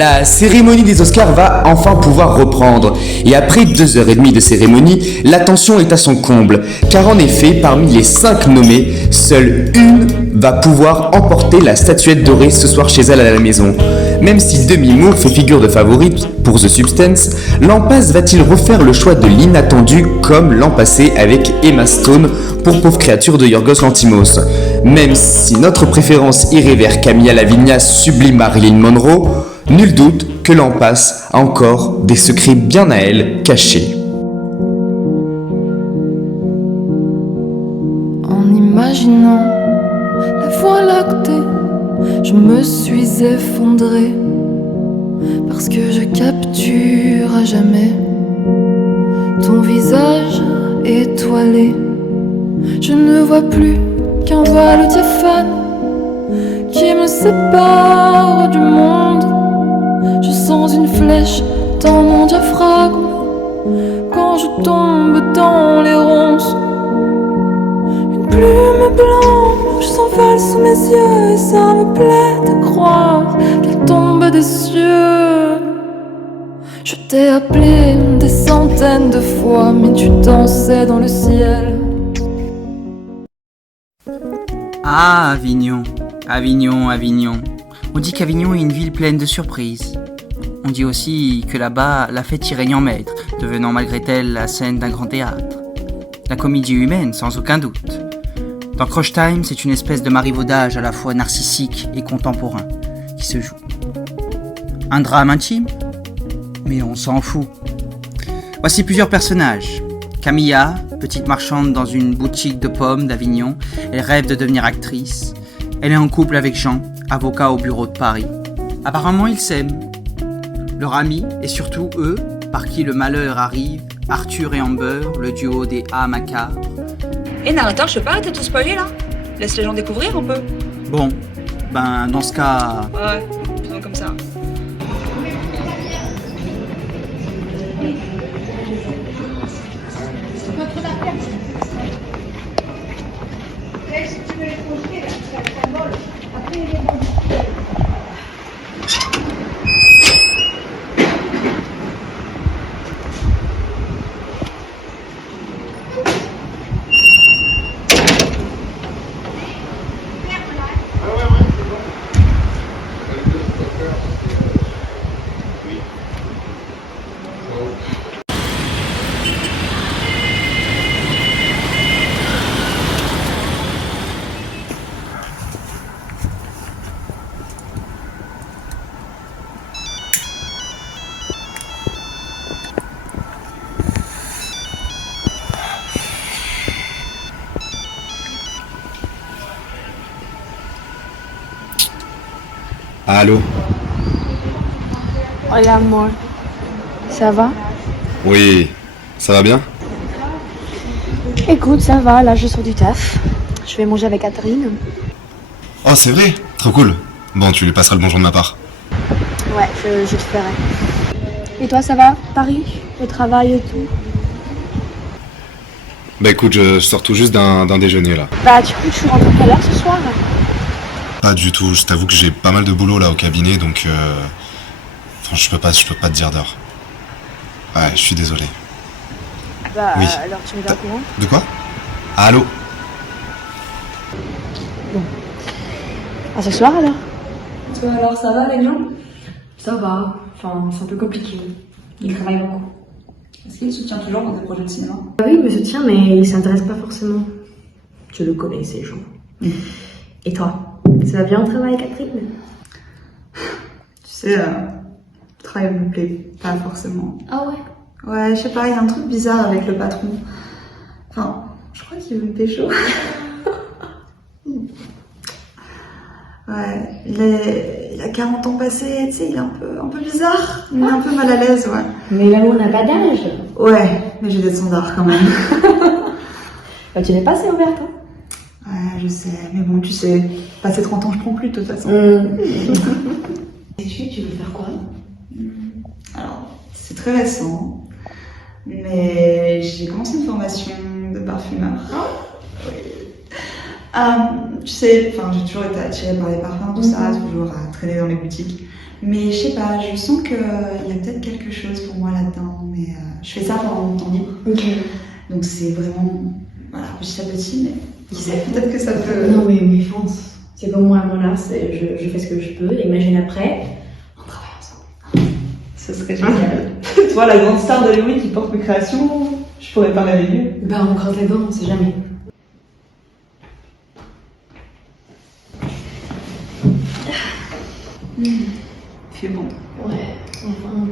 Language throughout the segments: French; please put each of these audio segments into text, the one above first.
La cérémonie des Oscars va enfin pouvoir reprendre. Et après 2h30 de cérémonie, l'attention est à son comble. Car en effet, parmi les 5 nommés, seule une va pouvoir emporter la statuette dorée ce soir chez elle à la maison. Même si Demi Moore fait figure de favorite pour The Substance, l'an passe va-t-il refaire le choix de l'inattendu comme l'an passé avec Emma Stone pour Pauvre créature de Yorgos Lanthimos. Même si notre préférence irait vers Camilla Lavinia sublime Marilyn Monroe, nul doute que l'an passe a encore des secrets bien à elle cachés. En imaginant la voie lactée, je me suis effondrée parce que je capture à jamais ton visage étoilé. Je ne vois plus qu'un voile diaphane qui me sépare du monde. Je sens une flèche dans mon diaphragme quand je tombe dans les ronces. Une plume blanche s'envole sous mes yeux et ça me plaît de croire qu'elle tombe des cieux. Je t'ai appelé des centaines de fois, mais tu dansais dans le ciel. Ah, Avignon, Avignon, Avignon. On dit qu'Avignon est une ville pleine de surprises. On dit aussi que là-bas, la fête y règne en maître, devenant malgré elle la scène d'un grand théâtre. La comédie humaine, sans aucun doute. Dans Crush Time, c'est une espèce de marivaudage à la fois narcissique et contemporain qui se joue. Un drame intime? Mais on s'en fout. Voici plusieurs personnages. Camilla, petite marchande dans une boutique de pommes d'Avignon, elle rêve de devenir actrice. Elle est en couple avec Jean, avocat au bureau de Paris. Apparemment, ils s'aiment. Leur ami, et surtout eux, par qui le malheur arrive, Arthur et Amber, le duo des A macabres. narrateur, je peux pas arrêter de tout spoiler là. Laisse les gens découvrir un peu. Bon, ben dans ce cas... Ouais, faisons comme ça. Allô? Hola amor, ça va? Oui, ça va bien? Écoute, ça va, là je sors du taf. Je vais manger avec Catherine. Oh, c'est vrai? Trop cool. Bon, tu lui passeras le bonjour de ma part. Ouais, je te ferai. Et toi, ça va? Paris? Le travail et tout? Bah écoute, je sors tout juste d'un déjeuner là. Bah du coup, tu rentres à quelle heure ce soir? Pas du tout, je t'avoue que j'ai pas mal de boulot là au cabinet, donc enfin, je peux pas te dire d'heure. Ouais, je suis désolé. Bah Oui. alors tu me tiens au courant? De quoi? Allô? À ce soir alors? Toi alors, ça va les gens? Ça va, enfin c'est un peu compliqué. Il travaille beaucoup. Est-ce qu'il soutient toujours dans des projets de cinéma? Ah oui, il me soutient, mais il s'intéresse pas forcément. Tu le connais, ces gens. Et toi? Ça va bien au travail, Catherine? Tu sais, le travail me plaît pas forcément. Ah ouais? Ouais, je sais pas, il y a un truc bizarre avec le patron. Enfin, je crois qu'il veut me pécho. Ouais, il a 40 ans passés, tu sais, il est un peu bizarre. Il est un peu mal à l'aise, ouais. Mais l'amour n'a pas d'âge. Ouais, mais j'ai des standards quand même. Bah tu n'es pas assez ouverte, hein? Ouais, je sais, mais bon, tu sais, passer 30 ans, je prends plus de toute façon. Et tu veux faire quoi? Alors, c'est très récent, mais j'ai commencé une formation de parfumeur. Oui. Tu sais, enfin, j'ai toujours été attirée par les parfums, tout ça, toujours à traîner dans les boutiques. Mais je sais pas, je sens qu'il y a peut-être quelque chose pour moi là-dedans. Mais je fais ça pendant mon temps libre. Ok. Donc c'est vraiment, voilà, petit à petit, mais qui sait, peut-être que ça peut... Non, mais fonce. C'est comme moi à mon âge, je fais ce que je peux. Imagine après, on travaille ensemble. Ce serait génial. Toi, la grande star d'Hollywood qui porte mes créations, je pourrais pas rêver mieux. Bah, on croise les dents, on sait jamais. Il fait bon. Ouais, enfin.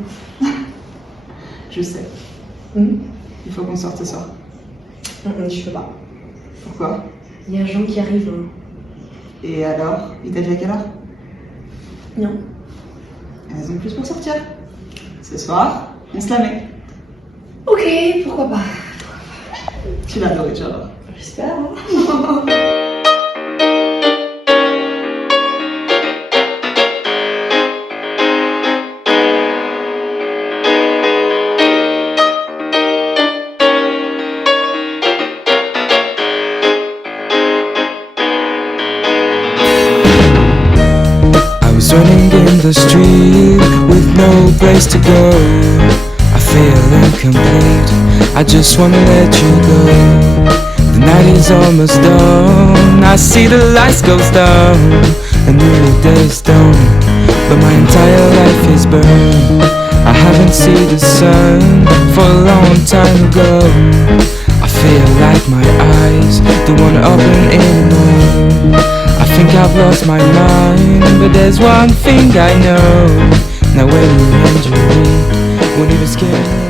Je sais. Il faut qu'on sorte ce soir. Je peux pas. Pourquoi? Il y a Jean qui arrive. Hein. Et alors? Il t'a dit à quelle heure? Non. Raison de plus pour sortir. Ce soir, on se la met. Ok, pourquoi pas. Tu vas adorer, tu vas voir. J'espère. Hein. Running in the street with no place to go. I feel incomplete, I just wanna let you go. The night is almost done, I see the lights goes down. A new day's done, but my entire life is burned. I haven't seen the sun for a long time ago. I feel like my eyes don't wanna open anymore. I think I've lost my mind, but there's one thing I know. Now when you injure me, won't even scare me anymore.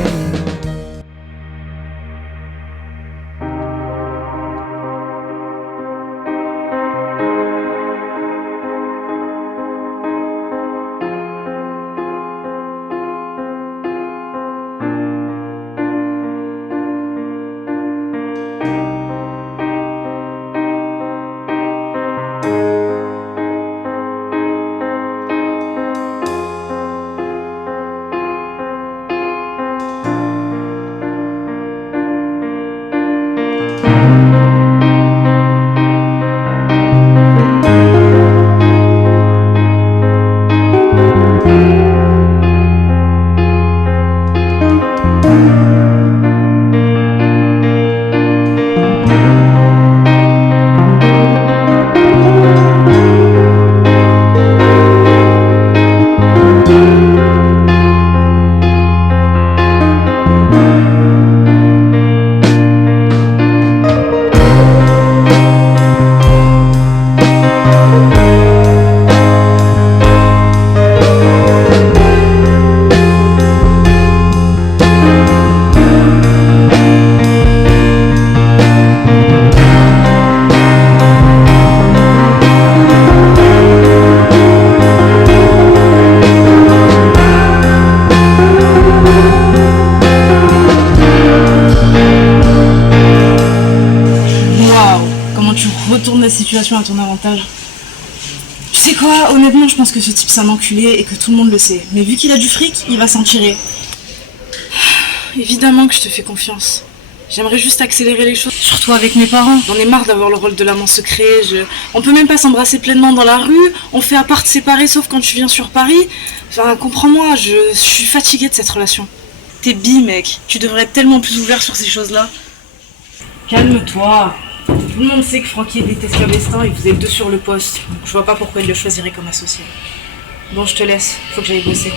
Situation à ton avantage. Tu sais quoi, honnêtement je pense que ce type c'est un enculé et que tout le monde le sait. Mais vu qu'il a du fric, il va s'en tirer. Évidemment que je te fais confiance. J'aimerais juste accélérer les choses, surtout avec mes parents. J'en ai marre d'avoir le rôle de l'amant secret. On peut même pas s'embrasser pleinement dans la rue. On fait appart séparés sauf quand tu viens sur Paris. Enfin, comprends-moi, je suis fatiguée de cette relation. T'es bi, mec. Tu devrais être tellement plus ouvert sur ces choses-là. Calme-toi. Tout le monde sait que Francky déteste Cabestan et que vous êtes deux sur le poste. Donc je vois pas pourquoi il le choisirait comme associé. Bon, je te laisse. Faut que j'aille bosser.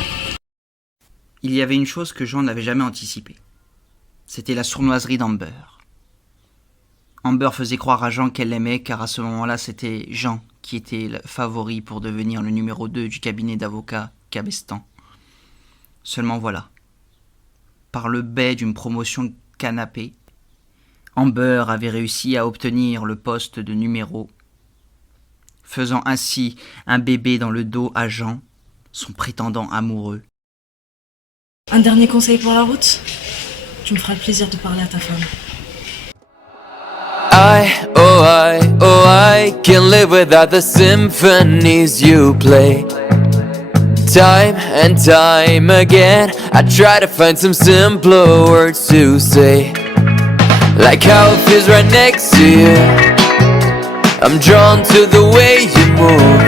Il y avait une chose que Jean n'avait jamais anticipée. C'était la sournoiserie d'Amber. Amber faisait croire à Jean qu'elle l'aimait car à ce moment-là, c'était Jean qui était le favori pour devenir le numéro 2 du cabinet d'avocats Cabestan. Seulement voilà. Par le biais d'une promotion canapé, Amber avait réussi à obtenir le poste de numéro, faisant ainsi un bébé dans le dos à Jean, son prétendant amoureux. Un dernier conseil pour la route ? Tu me feras le plaisir de parler à ta femme. I can't live without the symphonies you play. Time and time again, I try to find some simpler words to say. Like how it feels right next to you. I'm drawn to the way you move.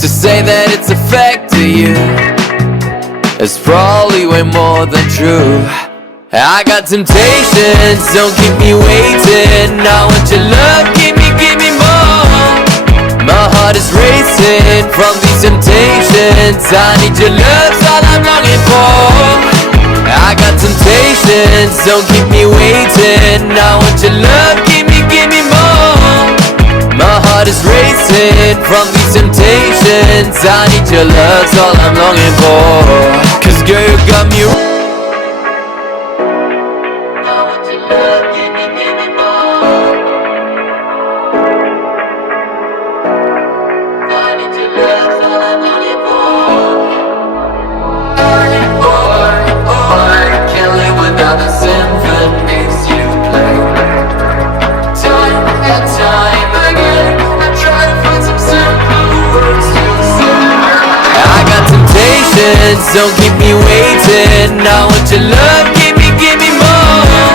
To say that it's affecting to you. It's probably way more than true. I got temptations, don't keep me waiting. I want your love, give me more. My heart is racing from these temptations. I need your love's all I'm longing for. I got temptations, don't keep me waiting. I want your love, give me more. My heart is racing from these temptations. I need your love's all I'm longing for. Cause girl, you got me. I want your love, give me more. I need your love's all I'm longing for. Can't live without the symphonies you play. Time and time again, I try to find some simple words to say. I got temptations, don't keep me waiting. I want your love, give me more.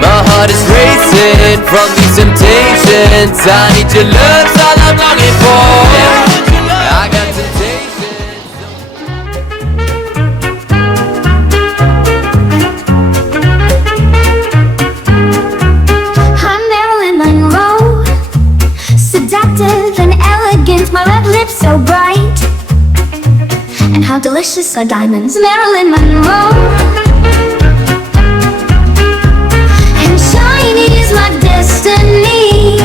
My heart is racing from these temptations. I need your love's all I'm longing for. I got temptations. Seductive and elegant, my red lips so bright. And how delicious are diamonds, Marilyn Monroe. And shiny is my destiny.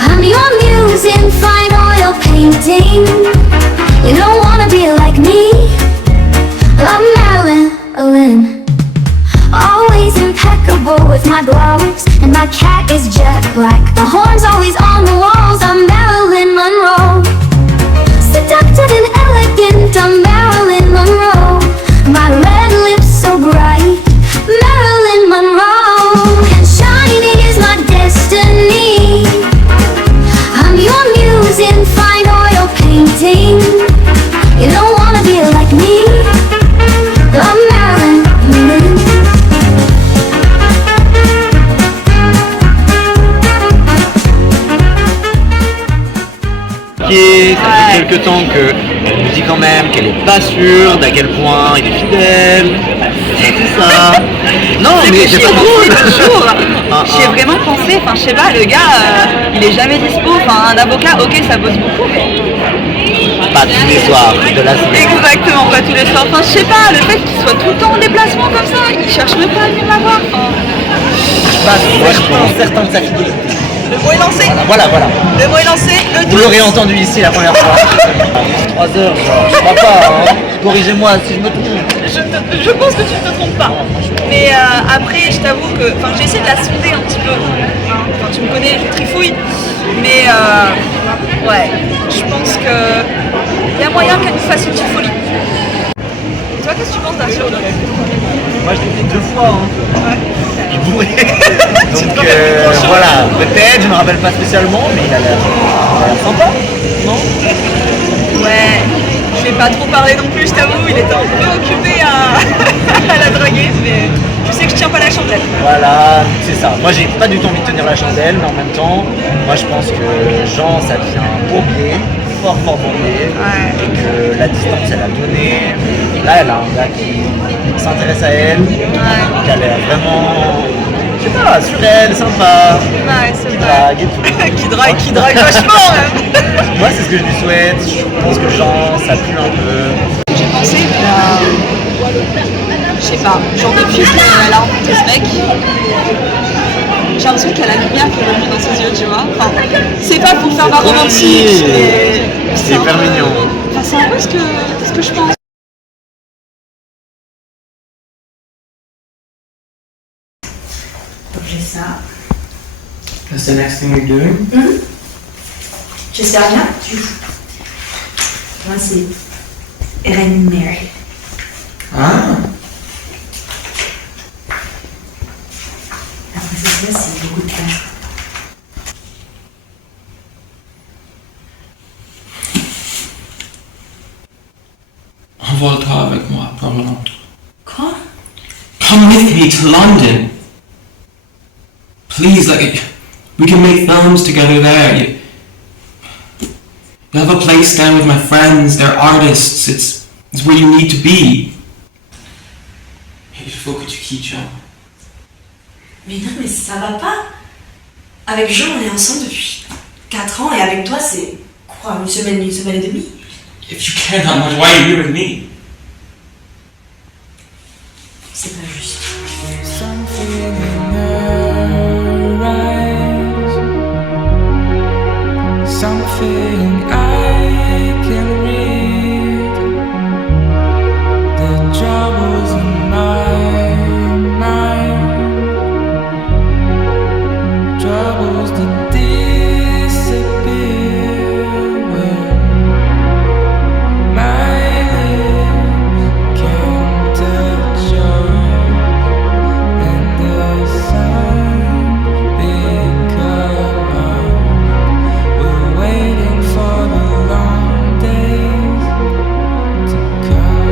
I'm your muse in fine oil painting. You don't wanna be like me. I'm Marilyn. Always impeccable with my gloves, and my cat is jet black. The horn's always on the walls. I'm Marilyn Monroe. Seductive and elegant, I'm Marilyn Monroe. My red lips so bright, Marilyn Monroe. And shiny is my destiny. I'm your muse in fine oil painting. You don't wanna be like me. I'm Marilyn Monroe. Ça fait quelques temps qu'elle nous dit quand même qu'elle est pas sûre d'à quel point il est fidèle, et tout ça. Non, mais c'est pas drôle. J'ai vraiment pensé, enfin je sais pas, le gars il est jamais dispo, enfin un avocat ok ça bosse beaucoup mais... Pas tous les soirs de la semaine. Exactement, pas tous les soirs, enfin je sais pas, le fait qu'il soit tout le temps en déplacement comme ça, il cherche même pas à venir m'avoir. Moi je pense certain de sa fidélité. Le mot est lancé. Voilà. Le mot est lancé, le Vous l'aurez entendu ici la première fois. 3 heures, je crois pas, hein. Corrigez-moi si je me trompe. Je pense que tu ne te trompes pas. Mais après, je t'avoue que j'ai essayé de la sonder un petit peu. Enfin, tu me connais, je trifouille. Mais ouais, je pense que y a moyen qu'elle nous fasse une petite folie. Et toi, qu'est-ce que tu penses d'Arthur? Moi, je l'ai fait 2 fois. Hein. Ouais. Il est bourré. Donc voilà, peut-être, je me rappelle pas spécialement, mais il a l'air sympa, non? Ouais, je vais pas trop parler non plus, je t'avoue, il était un peu occupé à la draguer, mais je sais que je tiens pas la chandelle. Voilà, c'est ça. Moi j'ai pas du tout envie de tenir la chandelle, mais en même temps, moi je pense que Jean ça devient bourbier, fort bourbier, et que la distance elle a donné. Là elle a un gars qui s'intéresse à elle, qui a l'air vraiment, je sais pas, sur elle, sympa, qui drague et tout. qui drague vachement même. Moi c'est ce que je lui souhaite, je pense que Jean ça pue un peu. J'ai pensé je sais pas, genre depuis qu'elle a rencontré ce mec, j'ai l'impression qu'elle a la lumière qui est revenue dans ses yeux, tu vois. Enfin, c'est pas pour faire ma romantique, mais c'est hyper mignon. Enfin, c'est un peu ce que je pense. J'ai ça. That's the next thing you're doing? Je sais rien, tu fous. Moi, c'est Reine Mary. Ah. Après ça, c'est beaucoup de classe. Envole-toi avec moi pour Londres. Quoi? Come with me to London. Please, like, we can make films together there. I have a place down with my friends, they're artists, it's where you need to be. Il faut que tu quittes Jean. Mais non, mais ça va pas. Avec Jean, on est ensemble depuis 4 ans et avec toi, c'est quoi, une semaine et demie? If you care that much, why are you here with me? C'est pas juste. Something in her eyes, something I can read. The troubles in my mind, troubles that disappear when my lips can't touch yours. And the sun become off. We're waiting for the long days to come.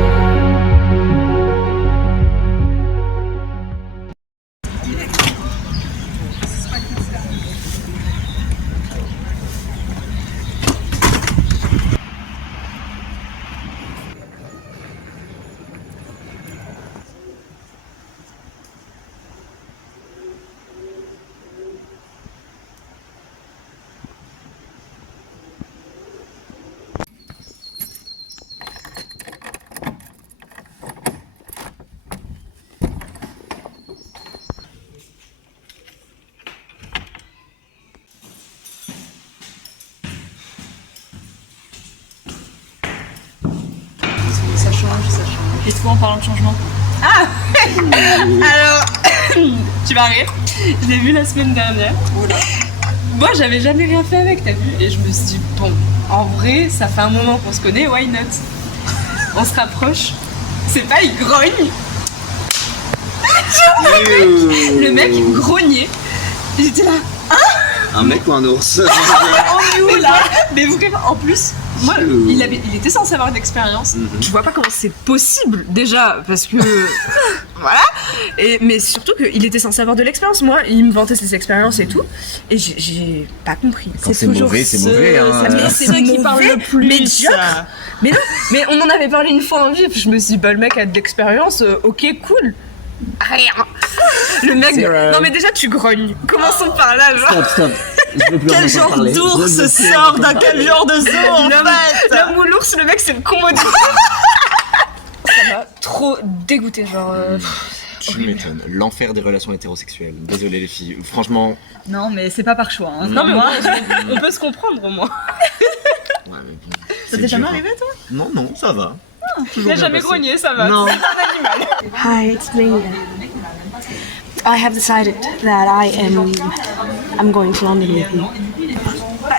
Ça change. Et toi en parlant de changement? Ah alors, tu vas rire, je l'ai vu la semaine dernière. Moi j'avais jamais rien fait avec, t'as vu? Et je me suis dit, bon, en vrai, ça fait un moment qu'on se connaît, why not? On se rapproche, c'est pas, il grogne. Le mec grognait. J'étais là, hein? Un mec ou un ours? En nous là. Mais vraiment, en plus, moi, il était censé avoir d'expérience. Je vois pas comment c'est possible, déjà, parce que. Voilà. Mais surtout qu'il était censé avoir de l'expérience. Moi, il me vantait ses expériences et tout. Et j'ai pas compris. Quand c'est mauvais, c'est mauvais. Hein. C'est ceux qui parlent le plus. Médiocre. Mais non, mais on en avait parlé une fois dans le vie. Je me suis dit, bah, le mec a de l'expérience, ok, cool. Rien. Le mec. Non, mais déjà, tu grognes. Commençons par là, genre. Stop. Je veux plus Quel genre parler. d'ours sort d'un camion de zoo en fait? L'homme ou l'ours, le mec c'est le combo de... Ça m'a trop dégoûté, genre... Tu m'étonnes. L'enfer des relations hétérosexuelles. Désolé les filles. Franchement... Non mais c'est pas par choix. Hein. Non mais on peut se comprendre au moins. Ouais, mais bon, Ça t'est jamais arrivé toi? Non, ça va. Il a jamais grogné, ça va. Non. C'est un animal. Hi, it's Linda. I have decided that I'm going to London with you.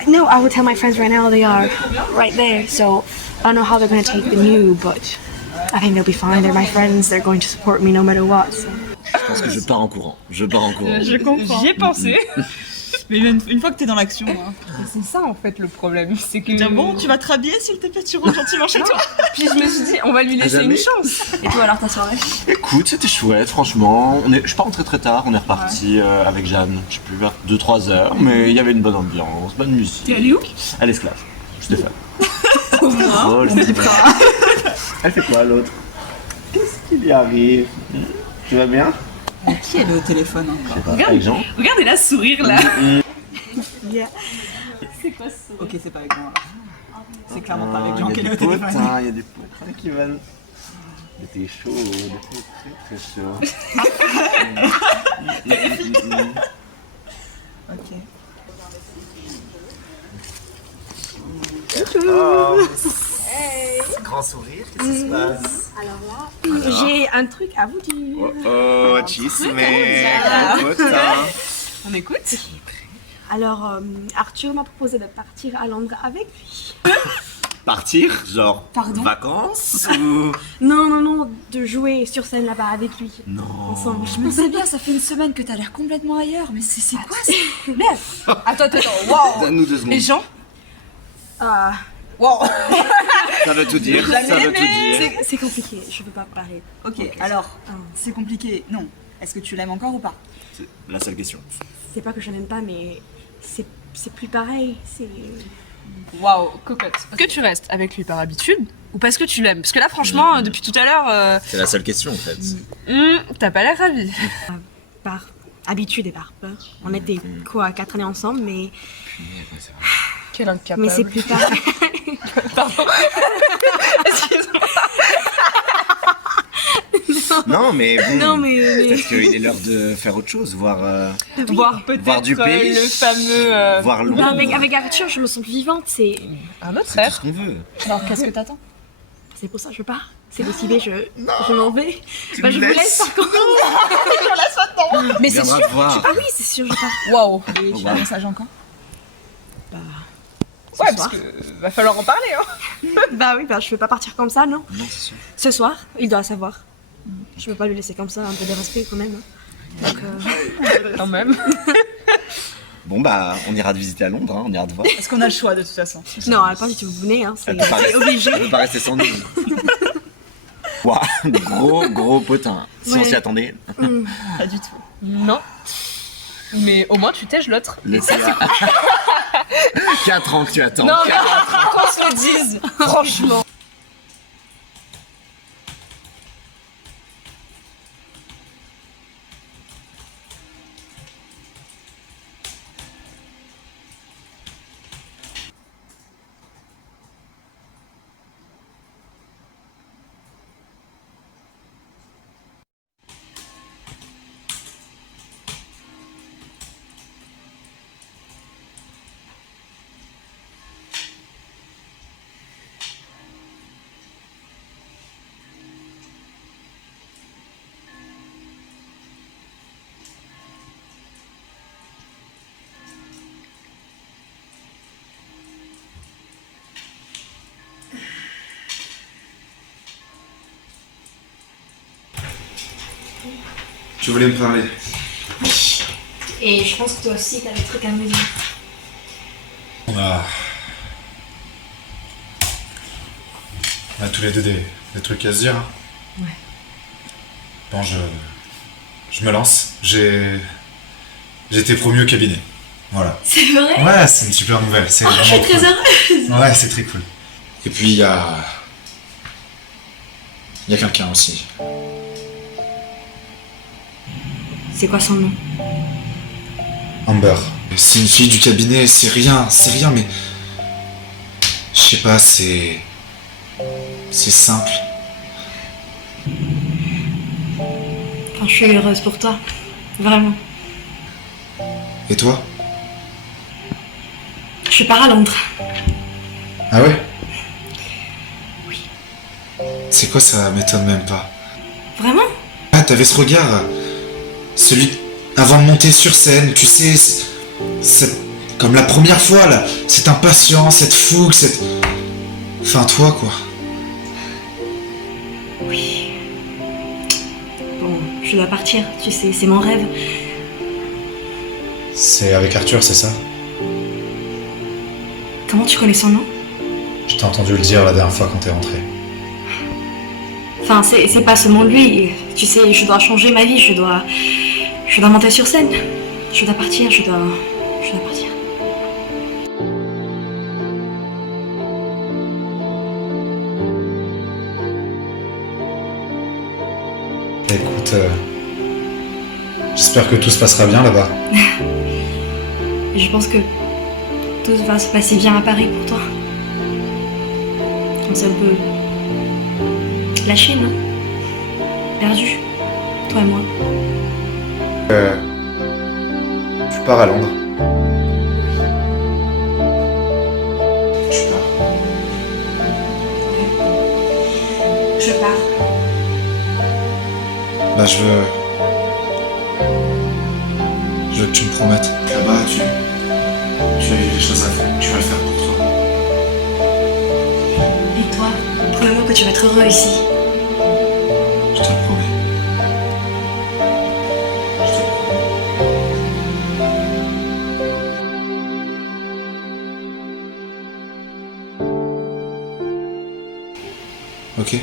No, I would tell my friends right now, they are right there, so I don't know how they're going to take the news, but I think they'll be fine. They're my friends, they're going to support me no matter what. So. Je pense que je pars en courant. Je comprends. J'y ai pensé. Mais une fois que t'es dans l'action, hein. C'est ça en fait le problème, c'est que... Tiens, bon, tu vas te rhabiller s'il te plaît, tu rentres gentiment chez toi. Puis je me suis dit, on va lui laisser une chance. Et toi alors ta soirée? Écoute, c'était chouette, franchement. Je suis pas rentré très tard, on est reparti avec Jeanne, je sais plus, vers 2-3 heures, mais il y avait une bonne ambiance, bonne musique. T'es allé où? À l'esclave, Stéphane. Oh, elle fait quoi l'autre? Qu'est-ce qui lui arrive? Tu vas bien? Mais qui est le téléphone encore? Je sais pas, avec Jean. Regardez là, sourire là. Yeah. C'est quoi ça? Ok, c'est pas avec moi. C'est clairement pas avec Jean Il qui y est a au des potes, téléphone. il y a des potes avec Ivan. C'était chaud, très chaud. Ok. Oh, grand sourire, qu'est-ce qui se passe? Alors là, j'ai un truc à vous dire. Oh, cheese, mais On écoute? Alors, Arthur m'a proposé de partir à Londres avec lui. Partir? Genre Pardon? vacances ou... Non, de jouer sur scène là-bas avec lui. Non. Ensemble. Je me sais bien, ça fait une semaine que t'as l'air complètement ailleurs, mais c'est quoi ça? Merde. Attends, wow. Donne-nous 2 secondes. Et Jean? Wow. Ça veut tout dire, ça veut tout dire. C'est compliqué, je peux pas parler. Ok, alors, c'est compliqué. Non. Est-ce que tu l'aimes encore ou pas? C'est la seule question. C'est pas que je n'aime pas, mais c'est plus pareil. C'est... Waouh, cocotte. Est-ce que tu restes avec lui par habitude ou parce que tu l'aimes? Parce que là, franchement, depuis tout à l'heure... C'est la seule question en fait. T'as pas l'air ravi. Par habitude et par peur. On était quoi, 4 années ensemble, mais... Quel incapable. Mais c'est plus tard. Pardon. Excuse-moi. Non, mais bon, Non, mais- peut-être qu'il est l'heure de faire autre chose, voir peut-être voir du pays, le fameux... voir Londres. Avec Arthur, je me sens vivante, c'est... Un autre C'est tout frère. ce qu'on veut. Alors, qu'est-ce que t'attends? C'est pour ça que je pars. C'est décidé, je m'en vais. Bah, je vous me laisse laisses. par contre. Je laisse maintenant. Mais c'est Viendra sûr. te voir. Ah oui, c'est sûr, je pars. Waouh. Et Oh, tu wow. as un message encore? Bah... Ouais, ce parce soir. que va falloir en parler, hein. Bah oui, bah je peux pas partir comme ça, non? Non, c'est sûr. Ce soir, il doit savoir. Je peux pas le laisser comme ça, un peu de respect quand même. hein. Donc, Quand même. Bon bah, on ira te visiter à Londres, hein, on ira te voir. Est-ce qu'on a le choix de toute façon? Non, à part si tu venez, hein, c'est Elle peut pas rester- obligé. elle peut pas rester sans nous. Waouh, gros potin. Si on Ouais. s'y attendait. Pas du tout. Non. Mais au moins tu tèges l'autre. Laissez-la. 4 ans que tu attends. Non, mais qu'on se le dise, franchement. Tu voulais me parler? Et je pense que toi aussi, t'as des trucs à me dire. On a tous les deux des trucs à se dire. Hein. Ouais. Bon, je me lance. J'ai été promu au cabinet. Voilà. C'est vrai? Ouais, c'est une super nouvelle. C'est Oh, je suis vraiment très cool. heureuse. Ouais, c'est très cool. Et puis il y a quelqu'un aussi. C'est quoi son nom? Amber. C'est une fille du cabinet, c'est rien, mais je sais pas, c'est simple. Enfin, je suis heureuse pour toi. Vraiment. Et toi? Je pars à Londres. Ah ouais? Oui. C'est quoi, ça m'étonne même pas. Vraiment? Ah, t'avais ce regard, celui avant de monter sur scène, tu sais, c'est comme la première fois là, cette impatience, cette fougue, cette... Enfin toi quoi. Oui. Bon, je dois partir, tu sais, c'est mon rêve. C'est avec Arthur, c'est ça? Comment tu connais son nom? Je t'ai entendu le dire la dernière fois quand t'es rentré. Enfin, c'est pas seulement lui. Tu sais, je dois changer ma vie, je dois monter sur scène. Je dois partir, je dois partir. Écoute, j'espère que tout se passera bien là-bas. Et je pense que tout va se passer bien à Paris pour toi. On s'est un peu lâché, non? Perdu, toi et moi. Tu pars à Londres. Tu pars. Je pars. Bah je veux que tu me promettes. Là-bas, tu as eu des choses à faire, tu vas le faire pour toi. Et toi, promets-moi que tu vas être heureux ici. Je te le promets. Ok.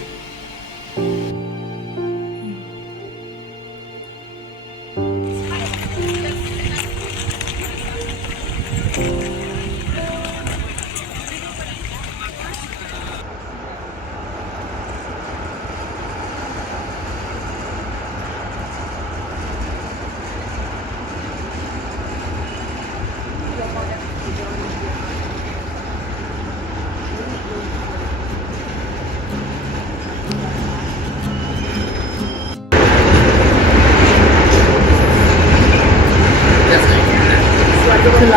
That's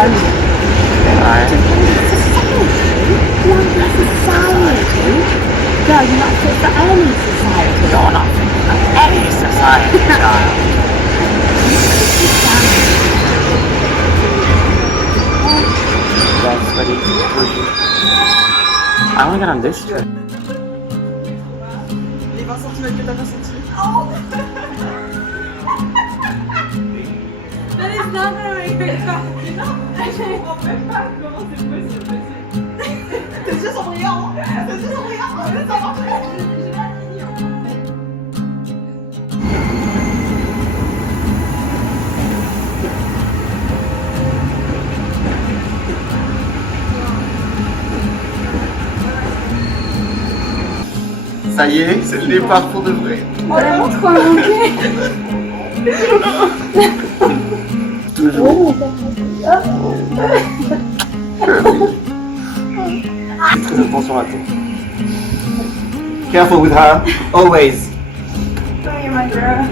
ready for you. I wanna get on this trip. Les 20 cm que t'as pas senti. That is not gonna make it happen. Je comprends même pas comment c'est possible. Tes yeux sont brillants. Tes yeux sont brillants. Ça marche. Ça y est, c'est le départ pour de vrai. Vraiment trop manqué. Toujours. Très attention à toi. Careful with her, always. Sorry, my girl.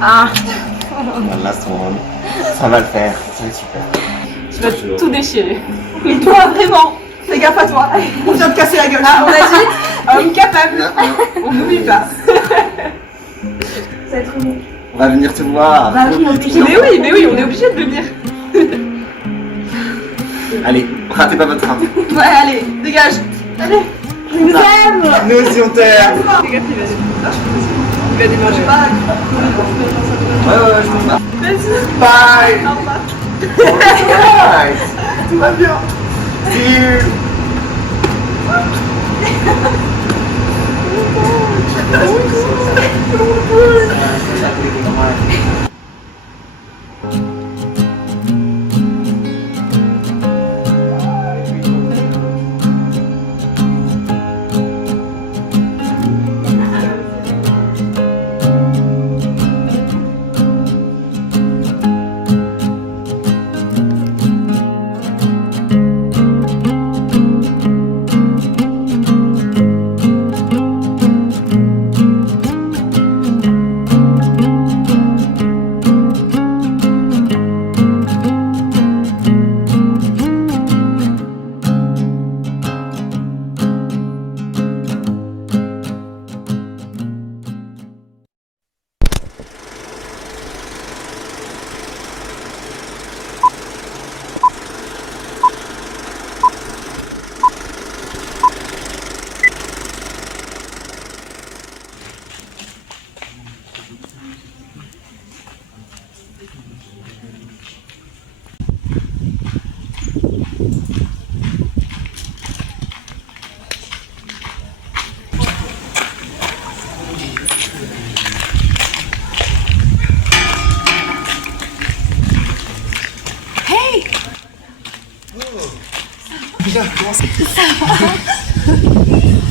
Ah. Last one. Ça va le faire, ça va être super. Tu vas tout déchirer. Et toi, vraiment, fais gaffe à toi. On vient de casser la gueule. Ah, on a dit, homme capable. On n'oublie pas. Ça va être bon. On va venir te voir. Bah oui, mais oui, on est obligé de venir. Allez, ratez pas votre train. Ouais, allez, dégage. Allez, je vous aime. Nous aussi on t'aime. Fais gaffe, il va démarrer. Ouais, je te remarque. Vas-y. Bye. Au revoir. Bye. Tout va bien. See you.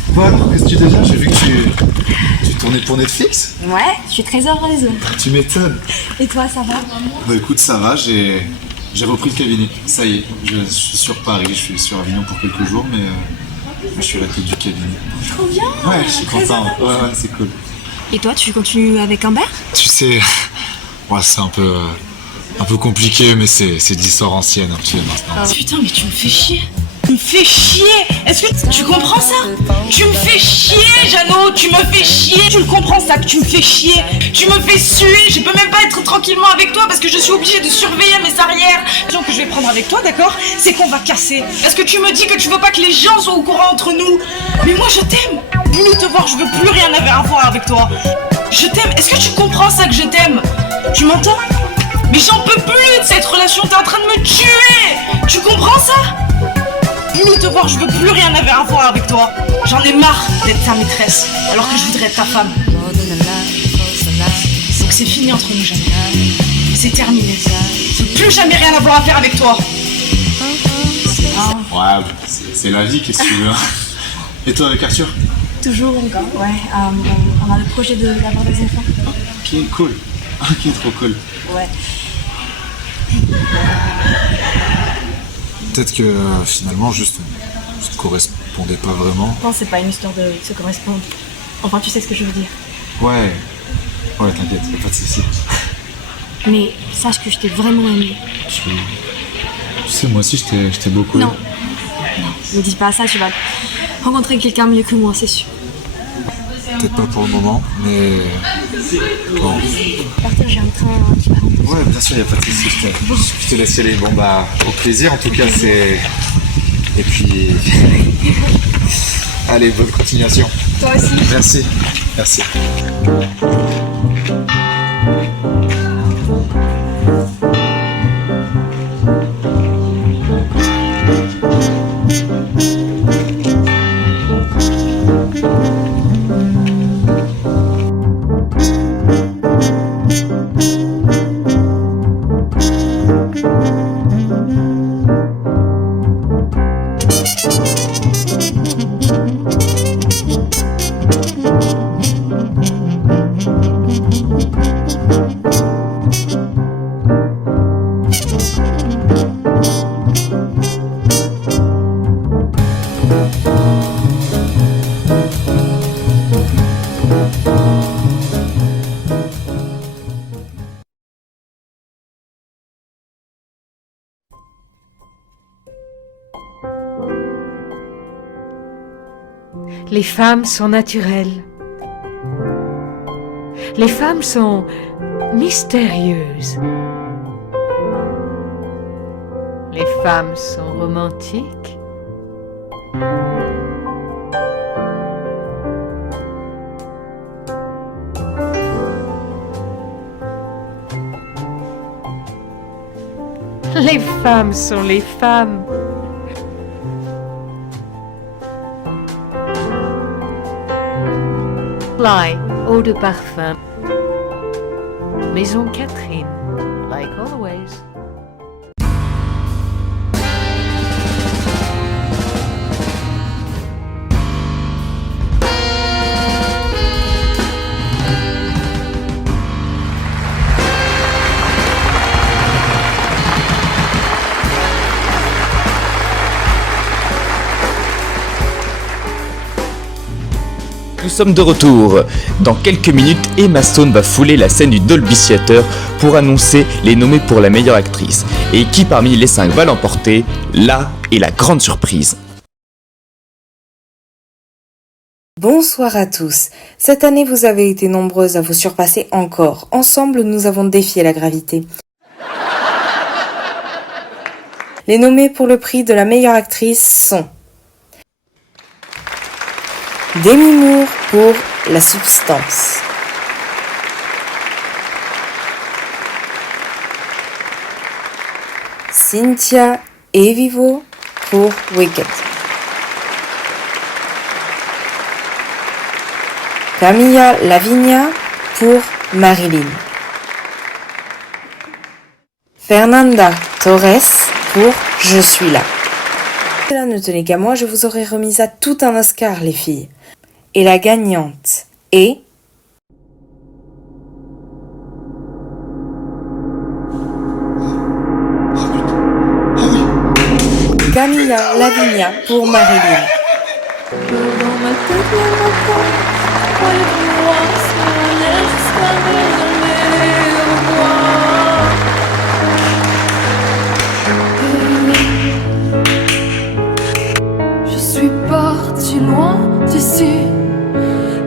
Bon alors, qu'est-ce que tu deviens? J'ai vu que tu tournais pour Netflix. Ouais, je suis très heureuse. Tu m'étonnes. Et toi, ça va? Bah écoute, ça va, j'ai repris le cabinet. Ça y est, je suis sur Paris, je suis sur Avignon pour quelques jours, mais je suis à la tête du cabinet. Trop bien. Ouais, je suis content. Ouais, c'est cool. Et toi, tu continues avec Humbert? Tu sais, ouais, c'est un peu compliqué, mais c'est de l'histoire ancienne, un petit peu maintenant. Putain, mais tu me fais chier. Tu me fais chier. Est-ce que tu comprends ça? Tu me fais chier, Jeannot. Tu me fais chier. Tu le comprends ça que tu me fais chier? Tu me fais suer. Je peux même pas être tranquillement avec toi parce que je suis obligée de surveiller mes arrières. La que je vais prendre avec toi, d'accord, c'est qu'on va casser. Est-ce que tu me dis que tu veux pas que les gens soient au courant entre nous? Mais moi je t'aime. Plus te voir, je veux plus rien avoir à voir avec toi. Je t'aime. Est-ce que tu comprends ça que je t'aime? Tu m'entends? Mais j'en peux plus de cette relation. T'es en train de me tuer. Tu comprends ça? Plus te voir, je veux plus rien avoir à voir avec toi. J'en ai marre d'être ta maîtresse, alors que je voudrais être ta femme. Donc c'est fini entre nous, jamais. C'est terminé. Je veux plus jamais rien avoir à faire avec toi. Ouais, c'est la vie, qu'est-ce que tu veux. Et toi avec Arthur? Toujours encore, ouais. On a le projet d'avoir des enfants. Ok, cool. Ok, trop cool. Ouais. Peut-être que finalement, juste on se correspond correspondait pas vraiment. Non, c'est pas une histoire de se correspondre. Enfin, tu sais ce que je veux dire. Ouais, t'inquiète, y'a pas de soucis. Mais sache que je t'ai vraiment aimé. Tu sais, moi aussi, je t'ai beaucoup aimé. Non, ne dis pas ça, tu vas rencontrer quelqu'un mieux que moi, c'est sûr. Peut-être pas pour le moment, mais... Bon. Partir, j'ai un train qui va rentrer. Ouais, bien sûr, y'a pas de soucis, je te laisse aller. Bon bah, au plaisir, en tout cas, c'est... Et puis... Allez, bonne continuation. Toi aussi. Merci. Merci. Les femmes sont naturelles. Les femmes sont mystérieuses. Les femmes sont romantiques. Les femmes sont les femmes. Fly, eau de parfum. Maison Catherine, like always. Nous sommes de retour. Dans quelques minutes, Emma Stone va fouler la scène du Dolby Theatre pour annoncer les nommés pour la meilleure actrice. Et qui parmi les 5 va l'emporter? Là est la grande surprise. Bonsoir à tous. Cette année, vous avez été nombreuses à vous surpasser encore. Ensemble, nous avons défié la gravité. Les nommés pour le prix de la meilleure actrice sont Demi Moore pour La Substance, Cynthia Erivo pour Wicked, Camilla Lavinia pour Marilyn, Fernanda Torres pour Je suis là. Cela ne tenait qu'à moi, je vous aurais remis à tout un Oscar, les filles. Et la gagnante est Camilla Lavinia pour Marilyn. Je suis partie loin d'ici,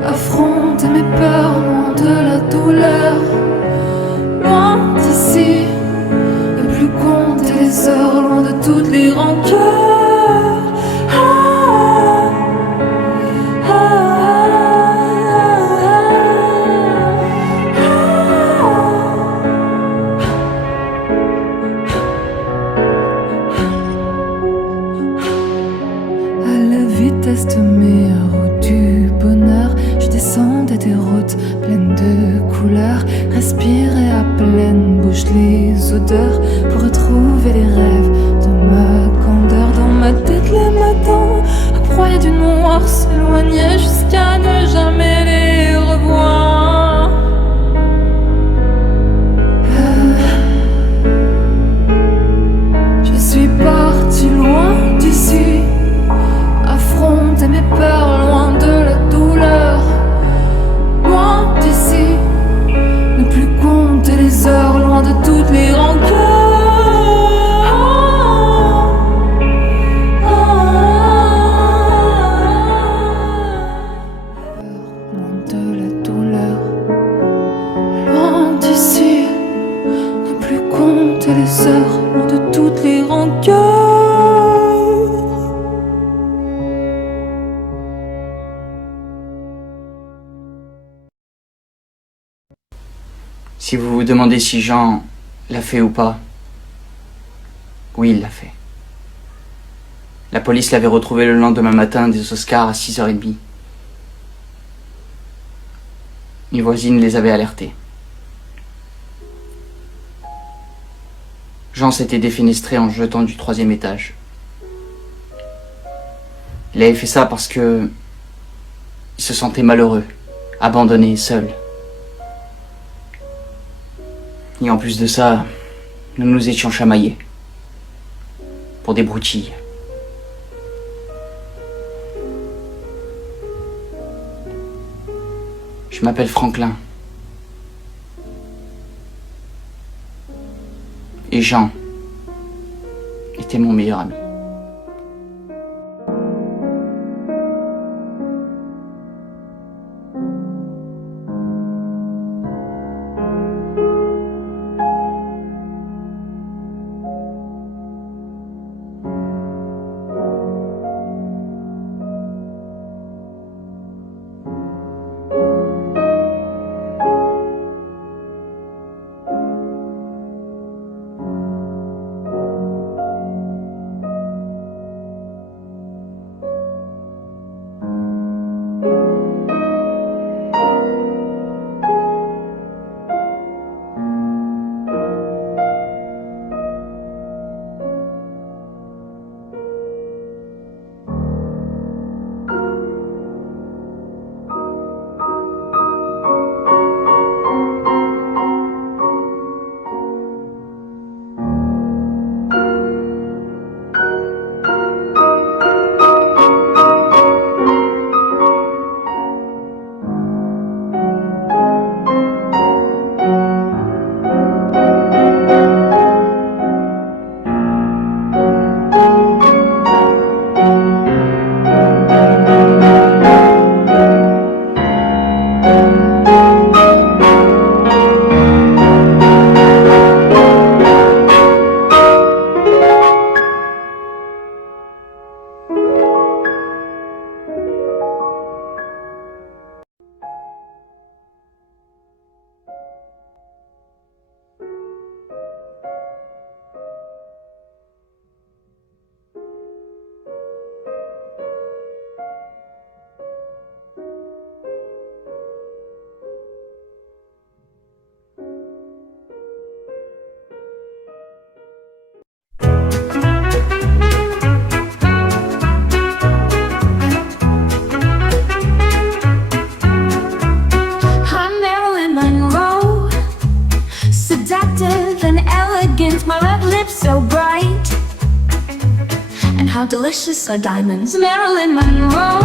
affronter mes peurs, loin de la douleur. Loin d'ici, ne plus compter les heures, loin de toutes les rancœurs. À la vitesse de mes roues du bonheur, je descendais des routes pleines de couleurs, respirais à pleine bouche les odeurs pour retrouver les rêves de ma candeur. Dans ma tête les matins, à proie du noir, s'éloignaient jusqu'à ne jamais les revoir. Je suis partie loin d'ici, affronter peur, loin de la douleur, loin d'ici. Ne plus compter les heures, loin de toutes les rancœurs. Les heures, loin de toutes les rancœurs. Si vous vous demandez si Jean l'a fait ou pas, oui, il l'a fait. La police l'avait retrouvé le lendemain matin des Oscars à 6h30. Une voisine les avait alertés. Jean s'était défenestré en jetant du 3e étage. Il avait fait ça parce que il se sentait malheureux, abandonné, seul. Et en plus de ça, nous nous étions chamaillés. Pour des broutilles. Je m'appelle Franklin. Et Jean était mon meilleur ami. How delicious are diamonds, Marilyn Monroe.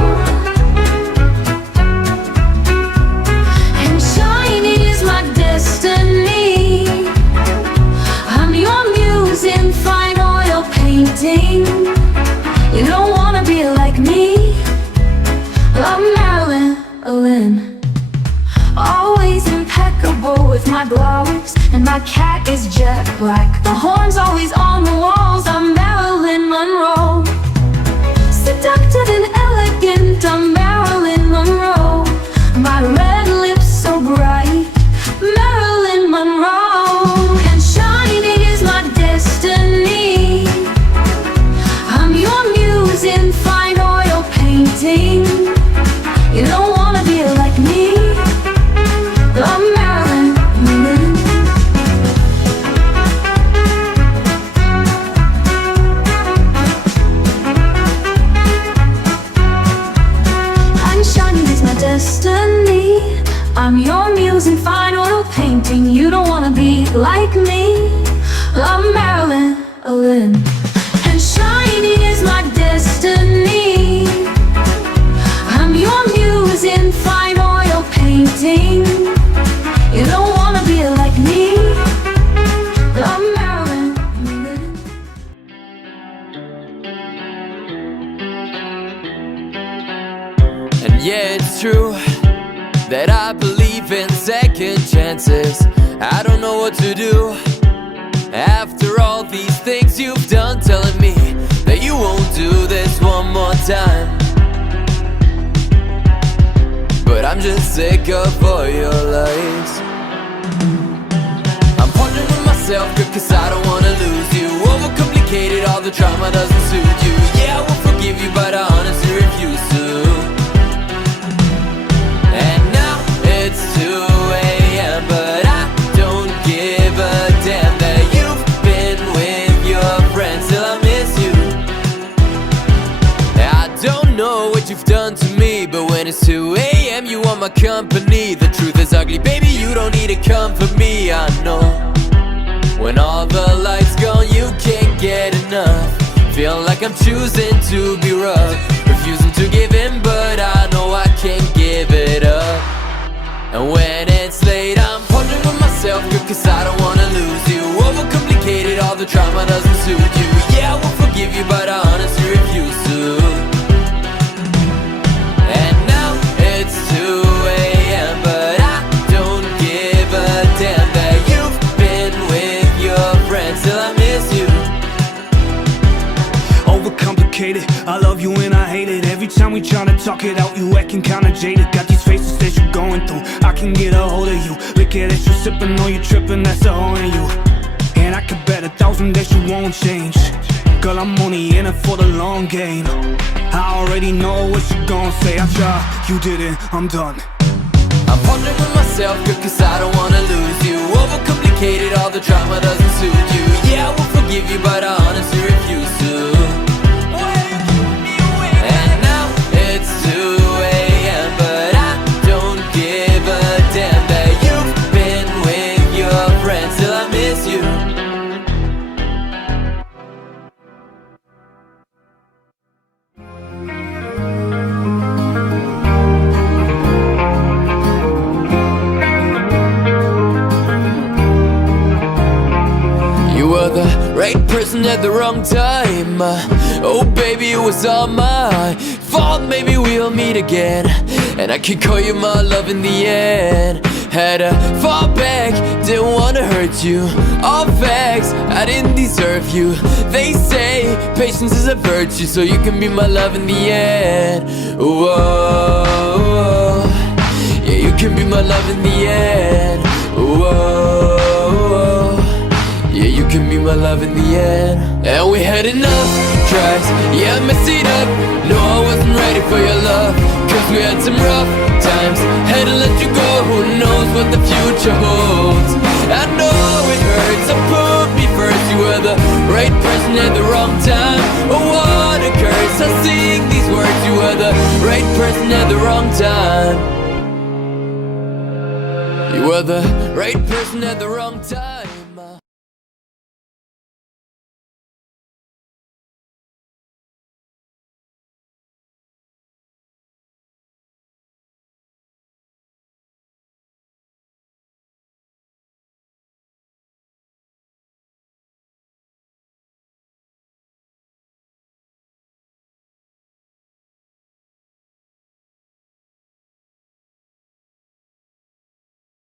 And shiny is my destiny. I'm your muse in fine oil painting. You don't wanna be like me. I'm Marilyn. Always impeccable with my gloves, and my cat is jet black. The horn's always on the walls. I'm Marilyn Monroe. Seductive and elegant, I'm Marilyn Monroe. My red lips so bright, Marilyn Monroe. And shiny is my destiny. I'm your muse in fine oil painting. You don't wanna be like me. I'm Marilyn Monroe. Destiny. I'm your muse in fine oil painting. You don't wanna be like me. I'm Marilyn. And shiny is my destiny. Yeah, it's true that I believe in second chances. I don't know what to do after all these things you've done, telling me that you won't do this one more time. But I'm just sick of all your lies. I'm partnering with myself good cause I don't wanna lose you. Overcomplicated, all the drama doesn't suit you. Yeah, I will forgive you but I honestly refuse to. And now it's 2 a.m. but I don't give a damn that you've been with your friends till I miss you. I don't know what you've done to me, but when it's 2 a.m. you want my company. The truth is ugly, baby, you don't need to comfort me. I know when all the lights gone you can't get enough. Feel like I'm choosing to be rough, refusing to give in, but I know I can't give it up. And when it's late I'm pondering with myself good cause I don't wanna lose you. Overcomplicated, all the drama doesn't suit you. Yeah, I will forgive you but I honestly refuse to. And now it's 2 a.m. but I don't give a damn that you've been with your friends till I miss you. Overcomplicated, I love you and I hate it. Every time we tryna talk it out, you acting kinda jaded. Got these faces that you're going through, I can get a hold of you. Look at it, you sipping on you tripping, that's a hole in you. And I could bet 1,000 that you won't change. Girl, I'm only in it for the long game. I already know what you gon' say. I tried, you didn't, I'm done. I'm partnering with myself good cause I don't wanna lose you. Overcomplicated, all the drama doesn't suit you. Yeah, I will forgive you but I honestly refuse to. And now it's 2 a.m. but I don't give a damn that you've been with your friends till I miss you. The right person at the wrong time. Oh baby, it was all my fault. Maybe we'll meet again and I could call you my love in the end. Had to fall back, didn't wanna hurt you. All facts, I didn't deserve you. They say patience is a virtue, so you can be my love in the end. Whoa, yeah, you can be my love in the end. Whoa, yeah, you can be my love in the end. And we had enough tries, yeah, I messed it up. No, I wasn't ready for your love, cause we had some rough times. Had to let you go, who knows what the future holds. I know it hurts, so put me first. You were the right person at the wrong time. Oh, what a curse, I sing these words. You were the right person at the wrong time. You were the right person at the wrong time.